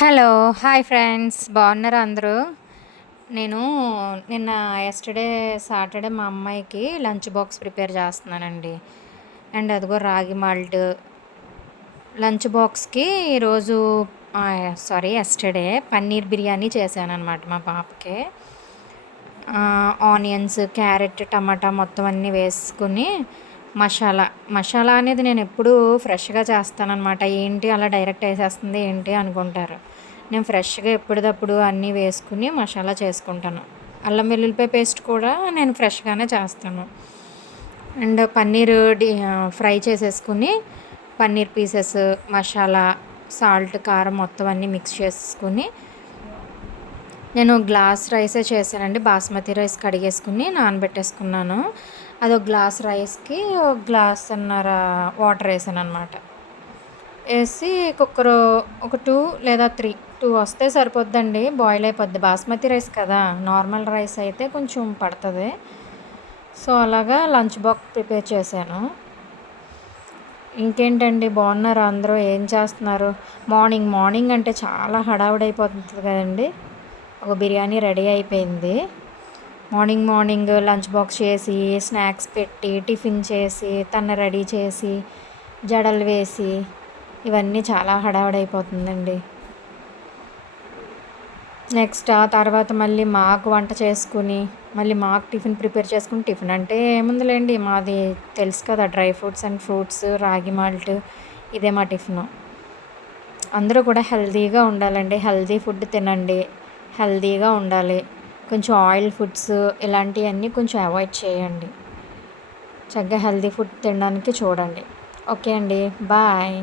Hello! Hi friends. బాగున్నారా అందరూ? నేను నిన్న యెస్టర్‌డే సాటర్‌డే మా అమ్మాయికి లంచ్ బాక్స్ ప్రిపేర్ చేస్తున్నానండి. అండ్ అదిగో రాగి మాల్ట్. లంచ్ బాక్స్‌కి ఈరోజు యెస్టర్‌డే పన్నీర్ బిర్యానీ చేశాననమాట మా పాపకి. ఆనియన్స్, క్యారెట్, టమాటా మొత్తం అన్నీ వేసుకొని మసాలా అనేది నేనెప్పుడూ ఫ్రెష్‌గా చేస్తాననమాట. ఏంటి అలా డైరెక్ట్ ఏసేస్తుంది ఏంటి అనుకుంటారు. నేను ఫ్రెష్‌గా ఎప్పటిదప్పుడు అన్నీ వేసుకొని మసాలా చేసుకుంటాను. అల్లం వెల్లుల్లిపాయ పేస్ట్ కూడా నేను ఫ్రెష్‌గానే చేస్తాను. అండ్ ఫ్రై చేసేసుకొని పన్నీర్ పీసెస్, మసాలా, సాల్ట్, కారం మొత్తం అన్నీ మిక్స్ చేసుకొని నేను గ్లాస్ రైసే చేశానండి. బాస్మతి రైస్ కడిగేసుకొని నానబెట్టేసుకున్నాను. అదొక గ్లాస్ రైస్‌కి ఒక గ్లాసున్నర వాటర్ ఏసాననమాట. ఏసి కుక్కరు ఒక 2 లేదా 2 వస్తే సరిపోద్దండి. బాయిల్ అయిపోద్ది. బాస్మతి రైస్ కదా! నార్మల్ రైస్ అయితే కొంచెం పడతది. సో, అలాగా లంచ్ బాక్స్ ప్రిపేర్ చేశాను. ఇంకేంటండి బాగున్నారా అందరూ? ఏం చేస్తున్నారు? మార్నింగ్ అంటే చాలా హడావిడైపోతుంది కదండీ! ఒక బిర్యానీ రెడీ అయిపోయింది. మార్నింగ్ లంచ్ బాక్స్ చేసి, స్నాక్స్ పెట్టి, టిఫిన్ చేసి, తనని రెడీ చేసి, జడలు వేసి, ఇవన్నీ చాలా హడావిడైపోతుందండి. నెక్స్ట్ ఆ తర్వాత మళ్ళీ మాకు వంట చేసుకొని, మళ్ళీ మాకు టిఫిన్ ప్రిపేర్ చేసుకొని టిఫిన్ అంటే ఏముందిలేండి మాది తెలుసు కదా! డ్రై ఫ్రూట్స్ అండ్ ఫ్రూట్స్, రాగి మాల్ట్ ఇదే మా టిఫిను. అందరూ కూడా హెల్తీగా ఉండాలండి. హెల్తీ ఫుడ్ తినండి. హెల్తీగా ఉండాలి. కొంచెం ఆయిల్ ఫుడ్స్ ఇలాంటియన్నీ కొంచెం అవాయిడ్ చేయండి. చక్కగా హెల్తీ ఫుడ్ తినడానికి చూడండి. ఓకే అండి. బాయ్.